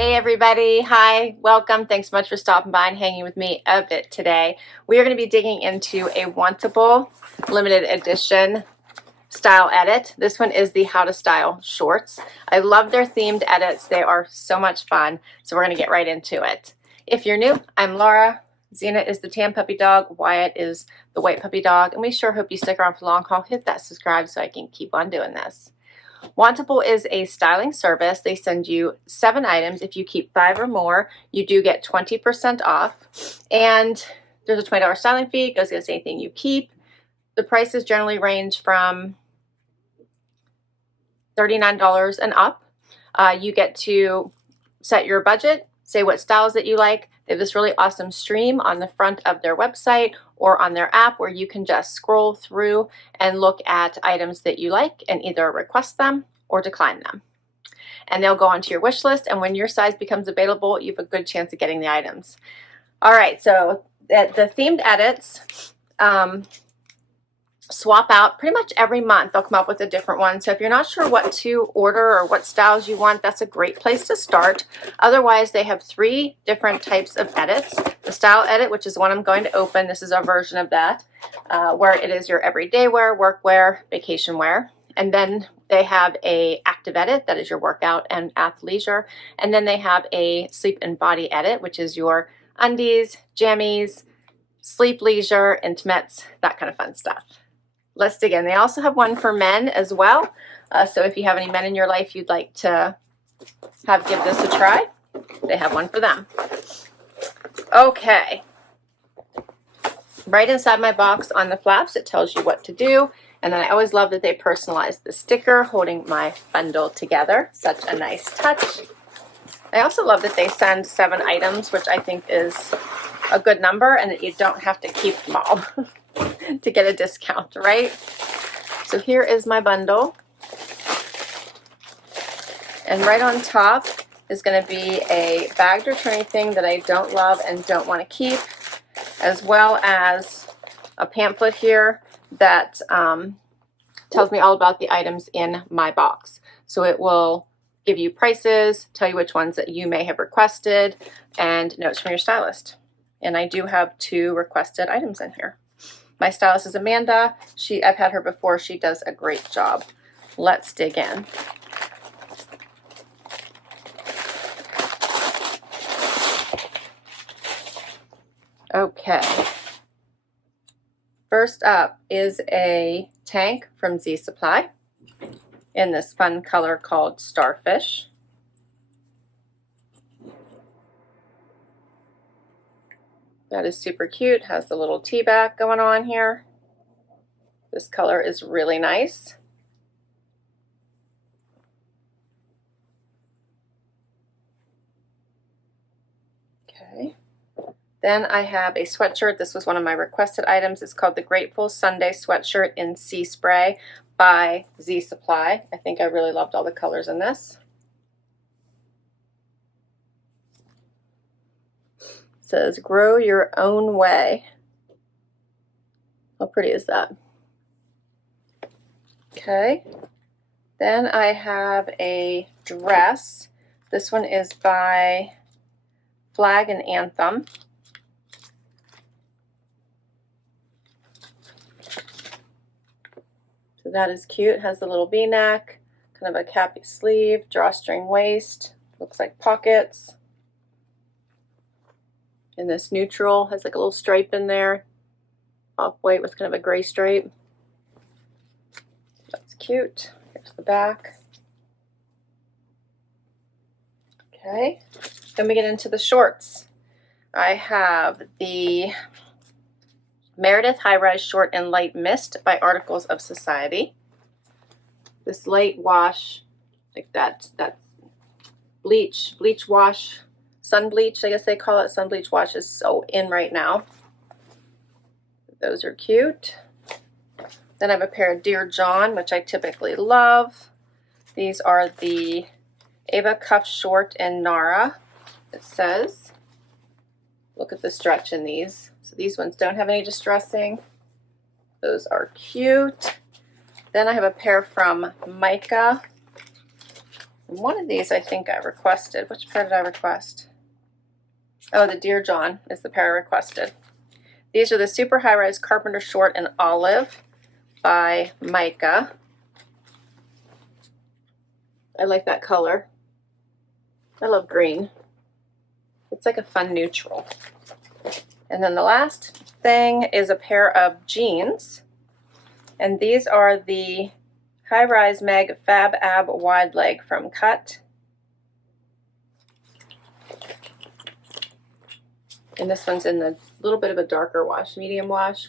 Hey everybody, hi, welcome. Thanks so much for stopping by and hanging with me a bit today. We are going to be digging into a Wantable limited edition style edit. This one is the How to Style shorts. I love their themed edits. They are so much fun. So we're going to get right into it. If you're new, I'm Laura. Xena is the tan puppy dog. Wyatt is the white puppy dog. And we sure hope you stick around for the long haul. Hit that subscribe so I can keep on doing this. Wantable is a styling service. They send you 7 items. If you keep 5 or more, you do get 20% off. And there's a $20 styling fee. It goes against anything you keep. The prices generally range from $39 and up. You get to set your budget, say what styles that you like. They have this really awesome stream on the front of their website or on their app where you can just scroll through and look at items that you like and either request them or decline them. And they'll go onto your wish list, and when your size becomes available, you have a good chance of getting the items. All right, so the themed edits swap out pretty much every month. They'll come up with a different one. So if you're not sure what to order or what styles you want, that's a great place to start. Otherwise, they have 3 different types of edits. The style edit, which is the one I'm going to open. This is a version of that, where it is your everyday wear, work wear, vacation wear. And then they have a active edit, that is your workout and athleisure. And then they have a sleep and body edit, which is your undies, jammies, sleep leisure, intimates, that kind of fun stuff. Let's dig in. They also have one for men as well. So if you have any men in your life you'd like to give this a try, they have one for them. Okay. Right inside my box on the flaps, it tells you what to do. And then I always love that they personalize the sticker holding my bundle together. Such a nice touch. I also love that they send 7 items, which I think is a good number, and that you don't have to keep them all to get a discount, right? So here is my bundle. And right on top is going to be a bagged returning thing that I don't love and don't want to keep, as well as a pamphlet here that tells me all about the items in my box. So it will give you prices, tell you which ones that you may have requested, and notes from your stylist. And I do have 2 requested items in here. My stylist is Amanda. I've had her before. She does a great job. Let's dig in. Okay. First up is a tank from Z Supply in this fun color called Starfish. That is super cute. Has the little tea back going on here. This color is really nice. Okay. Then I have a sweatshirt. This was one of my requested items. It's called the Grateful Sunday Sweatshirt in Sea Spray by Z Supply. I think I really loved all the colors in this. It says, grow your own way. How pretty is that? Okay. Then I have a dress. This one is by Flag and Anthem. So that is cute. It has the little V-neck, kind of a cappy sleeve, drawstring waist. Looks like pockets. And this neutral has like a little stripe in there. Off-white with kind of a gray stripe. That's cute. Here's the back. Okay. Then we get into the shorts. I have the Meredith High Rise Short in Light Mist by Articles of Society. This light wash, like that's bleach wash, sun bleach, I guess they call it. Sun bleach wash is so in right now. Those are cute. Then I have a pair of Dear John, which I typically love. These are the Ava Cuff Short in Nara, it says. Look at the stretch in these. So these ones don't have any distressing. Those are cute. Then I have a pair from Mica. And one of these I think I requested. Which pair did I request? Oh, the Dear John is the pair I requested. These are the super high-rise Carpenter short in olive by Mica. I like that color. I love green. It's like a fun neutral. And then the last thing is a pair of jeans. And these are the high-rise Meg Fab Ab wide leg from Cut. And this one's in the little bit of a darker wash, medium wash.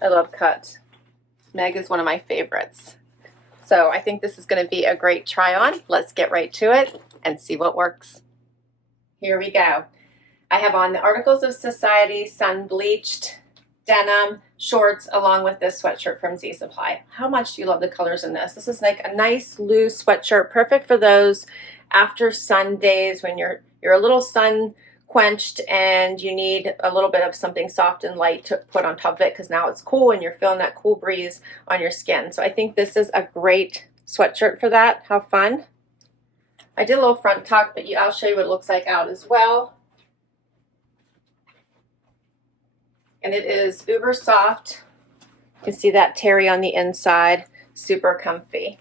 I love Cut. Meg is one of my favorites. So I think this is going to be a great try on. Let's get right to it and see what works. Here we go. I have on the Articles of Society sun bleached denim shorts along with this sweatshirt from Z Supply. How much do you love the colors in this? This is like a nice loose sweatshirt, perfect for those after sun days when you're a little sun quenched and you need a little bit of something soft and light to put on top of it because now it's cool and you're feeling that cool breeze on your skin. So I think this is a great sweatshirt for that. How fun. I did a little front tuck, but I'll show you what it looks like out as well. And it is uber soft. You can see that terry on the inside, super comfy.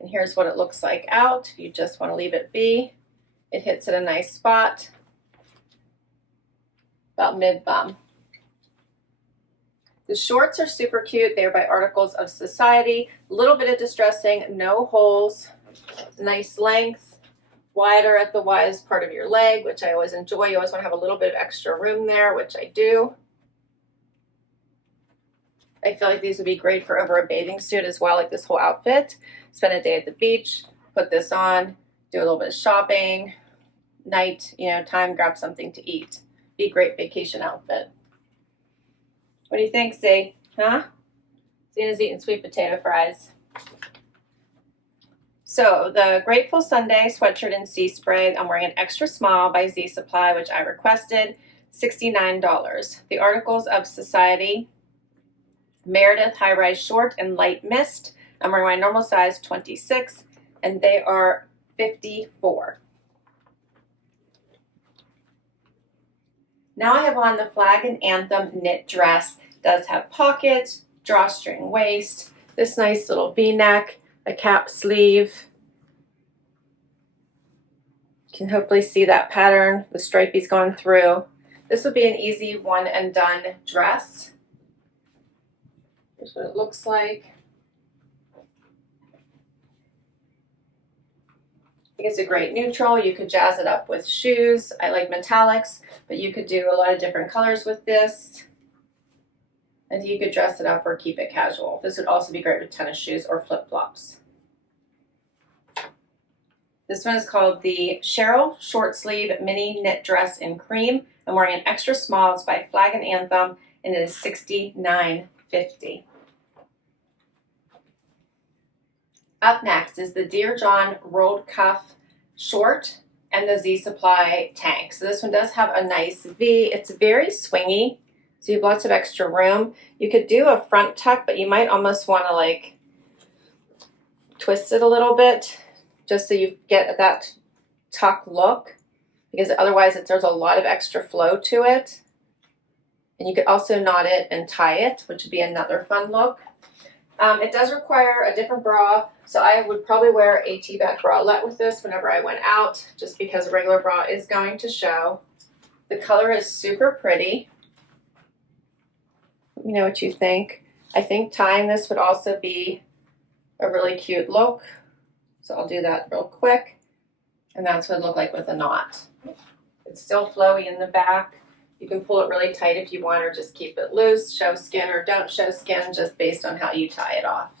And here's what it looks like out. If you just want to leave it be, it hits at a nice spot. About mid-bum. The shorts are super cute. They're by Articles of Society. A little bit of distressing, no holes, nice length, wider at the widest part of your leg, which I always enjoy. You always want to have a little bit of extra room there, which I do. I feel like these would be great for over a bathing suit as well, like this whole outfit. Spend a day at the beach, put this on, do a little bit of shopping, night, time, grab something to eat. Be a great vacation outfit. What do you think, Z? Huh? Zena's eating sweet potato fries. So the Grateful Sunday sweatshirt in Sea Spray, I'm wearing an extra small by Z Supply, which I requested, $69. The Articles of Society Meredith high-rise short in light mist, I'm wearing my normal size 26, and they are $54. Now I have on the Flag and Anthem knit dress. It does have pockets, drawstring waist, this nice little V-neck, a cap sleeve. You can hopefully see that pattern, the stripies going through. This would be an easy one and done dress. Here's what it looks like. I think it's a great neutral. You could jazz it up with shoes. I like metallics, but you could do a lot of different colors with this. And you could dress it up or keep it casual. This would also be great with tennis shoes or flip-flops. This one is called the Sherill short sleeve mini knit dress in cream. I'm wearing an extra small. It's by Flag and Anthem, and it is $69.50. Up next is the Dear John rolled cuff short and the Z Supply tank. So this one does have a nice V. It's very swingy, so you have lots of extra room. You could do a front tuck, but you might almost want to like twist it a little bit just so you get that tuck look, because otherwise there's a lot of extra flow to it. And you could also knot it and tie it, which would be another fun look. It does require a different bra, so I would probably wear a T-back bralette with this whenever I went out, just because a regular bra is going to show. The color is super pretty. Let me know what you think. I think tying this would also be a really cute look, so I'll do that real quick, and that's what it would look like with a knot. It's still flowy in the back. You can pull it really tight if you want, or just keep it loose, show skin or don't show skin, just based on how you tie it off.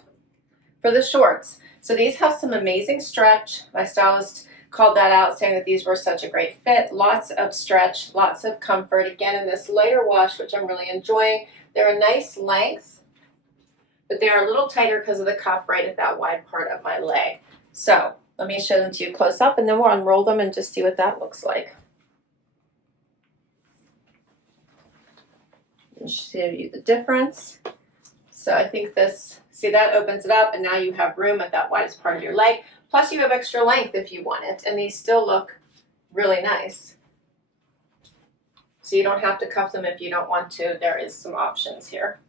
For the shorts, so these have some amazing stretch. My stylist called that out, saying that these were such a great fit. Lots of stretch, lots of comfort. Again, in this lighter wash, which I'm really enjoying. They're a nice length, but they are a little tighter because of the cuff right at that wide part of my leg. So let me show them to you close up, and then we'll unroll them and just see what that looks like. And show you the difference. So I think this, see, that opens it up, and now you have room at that widest part of your leg. Plus you have extra length if you want it, and these still look really nice. So you don't have to cuff them if you don't want to. There is some options here.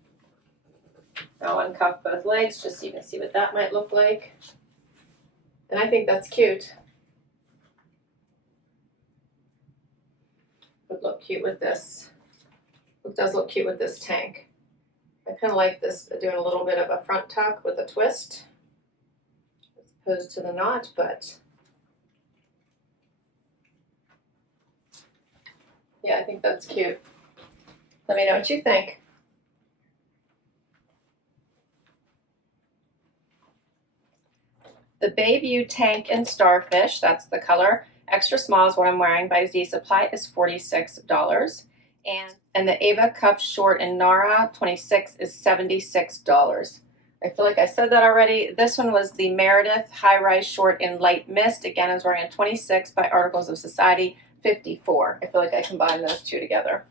I'll uncuff both legs just so you can see what that might look like. And I think that's cute. Would look cute with this. It does look cute with this tank. I kind of like this, doing a little bit of a front tuck with a twist as opposed to the knot, but yeah, I think that's cute. Let me know what you think. The Bayview Tank and Starfish, that's the color. Extra small is what I'm wearing by Z Supply, is $46. And the Ava Cuff Short in Nara 26 is $76. I feel like I said that already. This one was the Meredith High Rise Short in Light Mist. Again, I was wearing a 26 by Articles of Society, $54. I feel like I combined those two together.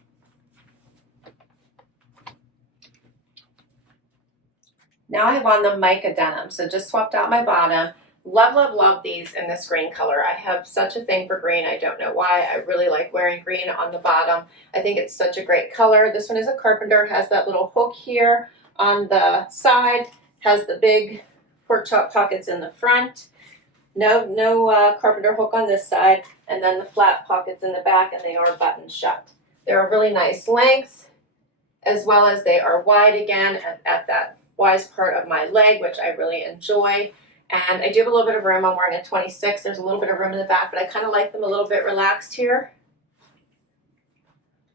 Now I have on the Mica denim, so just swapped out my bottom. Love, love, love these in this green color. I have such a thing for green. I don't know why. I really like wearing green on the bottom. I think it's such a great color. This one is a Carpenter, has that little hook here on the side, has the big pork chop pockets in the front. No Carpenter hook on this side, and then the flat pockets in the back, and they are buttoned shut. They're a really nice length, as well as they are wide again at that wide part of my leg, which I really enjoy. And I do have a little bit of room. I'm wearing a 26. There's a little bit of room in the back, but I kind of like them a little bit relaxed here.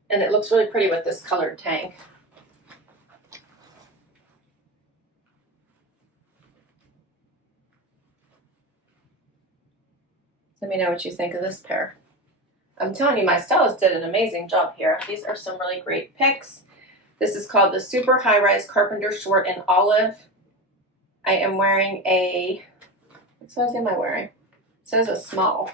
And it looks really pretty with this colored tank. Let me know what you think of this pair. I'm telling you, my stylist did an amazing job here. These are some really great picks. This is called the Super High Rise Carpenter Short in Olive. I am wearing a, what size am I wearing? It says a small.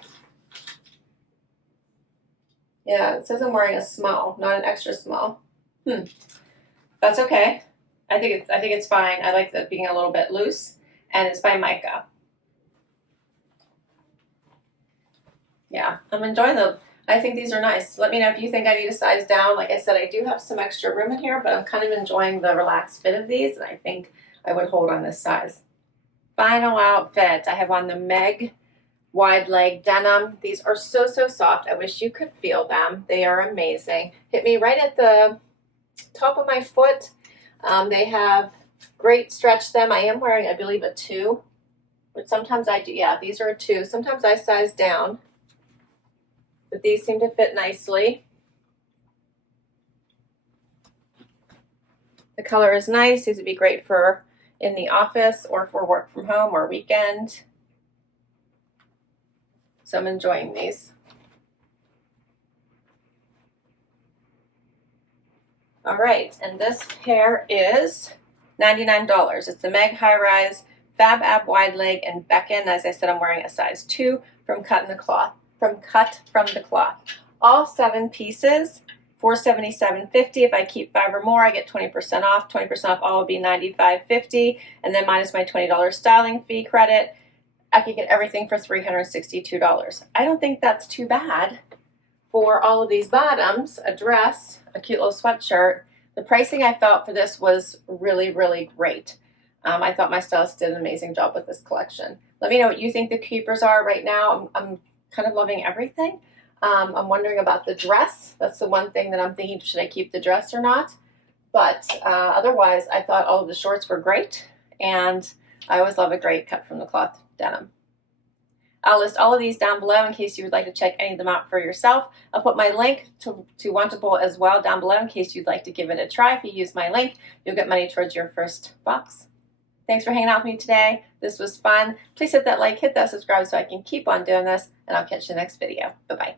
Yeah, it says I'm wearing a small, not an extra small. That's okay. I think it's fine. I like that being a little bit loose, and it's by Mica. Yeah, I'm enjoying them. I think these are nice. Let me know if you think I need a size down. Like I said, I do have some extra room in here, but I'm kind of enjoying the relaxed fit of these, and I think I would hold on this size. Final outfit. I have on the Meg wide leg denim. These are so, so soft. I wish you could feel them. They are amazing. Hit me right at the top of my foot. They have great stretch to them. I am wearing, I believe, a 2, but sometimes I do. Yeah, these are a 2. Sometimes I size down, but these seem to fit nicely. The color is nice. These would be great for in the office or for work from home or weekend. So I'm enjoying these. All right, and this pair is $99. It's the Meg High Rise Fab Ab Wide Leg and Beckon. As I said, I'm wearing a size 2 from Cut from the Cloth. All 7 pieces, $477.50. If I keep 5 or more, I get 20% off. 20% off all would be $95.50, and then minus my $20 styling fee credit, I could get everything for $362. I don't think that's too bad for all of these bottoms, a dress, a cute little sweatshirt. The pricing I felt for this was really, really great. I thought my stylist did an amazing job with this collection. Let me know what you think the keepers are right now. I'm kind of loving everything. I'm wondering about the dress. That's the one thing that I'm thinking, should I keep the dress or not? But otherwise, I thought all of the shorts were great, and I always love a great cut from the cloth denim. I'll list all of these down below in case you would like to check any of them out for yourself. I'll put my link to Wantable as well down below in case you'd like to give it a try. If you use my link, you'll get money towards your first box. Thanks for hanging out with me today. This was fun. Please hit that like, hit that subscribe so I can keep on doing this, and I'll catch you in the next video. Bye-bye.